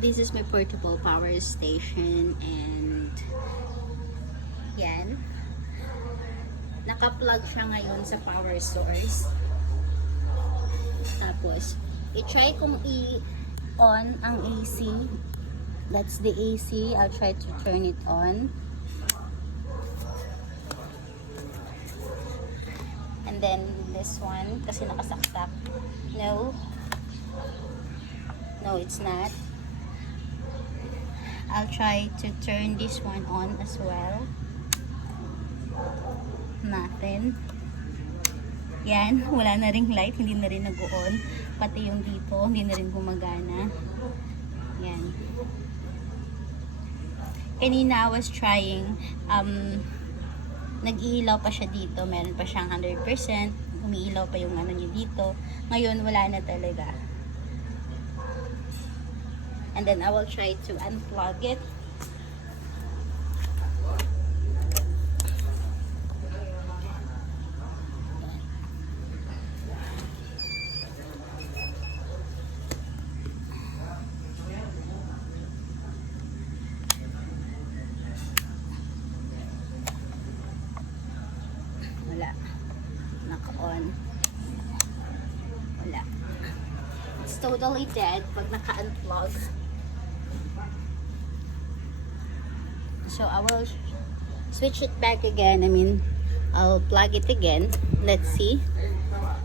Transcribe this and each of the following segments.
this is my portable power station, and yan, naka-plug siya ngayon sa power source. Tapos i-try kong i-on ang AC. That's the AC. I'll try to turn it on. And then this one, kasi nakasaksak. No, it's not. I'll try to turn this one on as well. Nothing. Yan, wala na ring light, hindi na rin nag-on. Pati yung dito, hindi na rin gumagana. Yan. Kanina I was trying, nag-iilaw pa siya dito, meron pa siyang 100%, umiilaw pa yung ano niya dito. Ngayon, wala na talaga. And then I will try to unplug it. Wala. Naka-on. Wala. It's totally dead pag naka-unplug. So I will switch it back again. I'll plug it again. Let's see.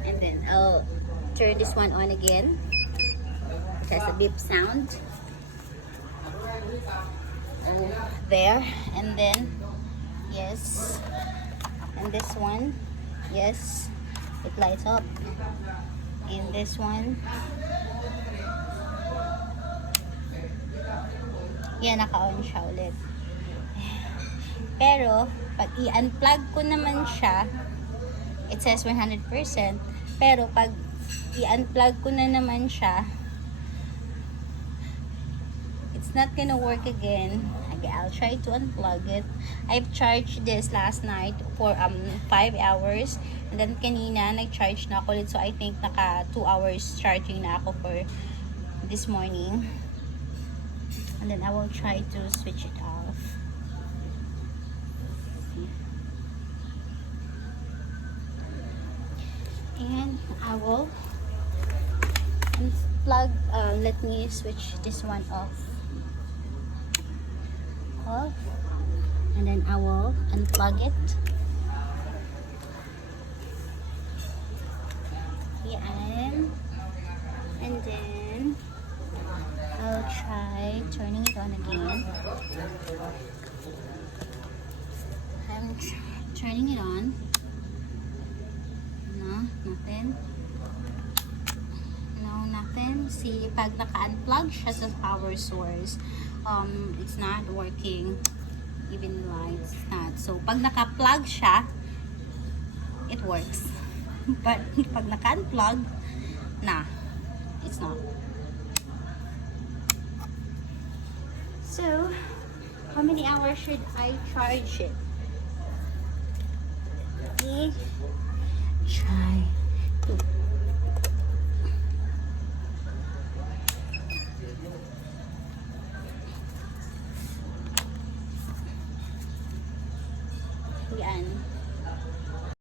And then I'll turn this one on again. It has a beep sound. Oh, there. And then, yes. And this one, yes, it lights up. And this one, yan, naka-on siya ulit. Pero, pag i-unplug ko naman siya, it says 100%. Pero, pag i-unplug ko na naman siya, it's not gonna work again. Okay, I'll try to unplug it. I've charged this last night for 5 hours. And then, kanina, nag-charge na ako ulit. So, I think naka 2 hours charging na ako for this morning. And then, I will try to switch it off. And I will unplug. Let me switch this one off. And then I will unplug it. Yan. And then I'll try turning it on again. I'm turning it on. No, nothing. No, nothing. See, pag naka-unplug siya sa power source, it's not working. Even lights, it's not. So, pag naka-plug siya, it works. But pag naka-unplug, nah, it's not. So, how many hours should I charge it? Let me try.